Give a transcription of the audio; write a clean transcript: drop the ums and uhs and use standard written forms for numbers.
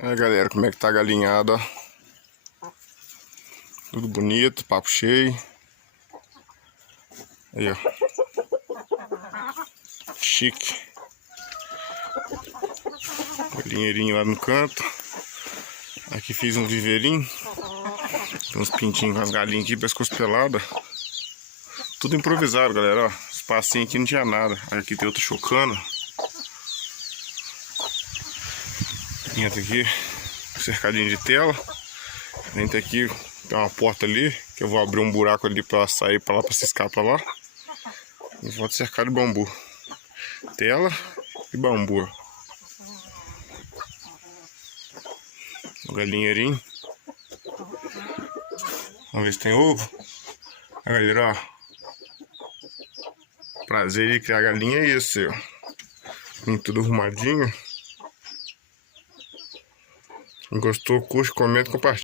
Aí galera, como é que tá a galinhada, ó. Tudo bonito, papo cheio. Aí, ó. Chique. Galinheirinho lá no canto. Aqui fiz um viveirinho. Tem uns pintinhos com as galinhas aqui, pescoço pelado. Tudo improvisado, galera, ó. Espacinho aqui não tinha nada. Aqui tem outro chocando. Entra aqui, cercadinho de tela. Entra aqui, tem uma porta ali, que eu vou abrir um buraco ali pra ela sair pra lá, pra ciscar pra lá. E volta cercado de bambu. Tela e bambu. O galinheirinho. Vamos ver se tem ovo. A galera, ó. Prazer de criar galinha é esse, ó. Vem tudo arrumadinho. Gostou, curte, comenta e compartilha.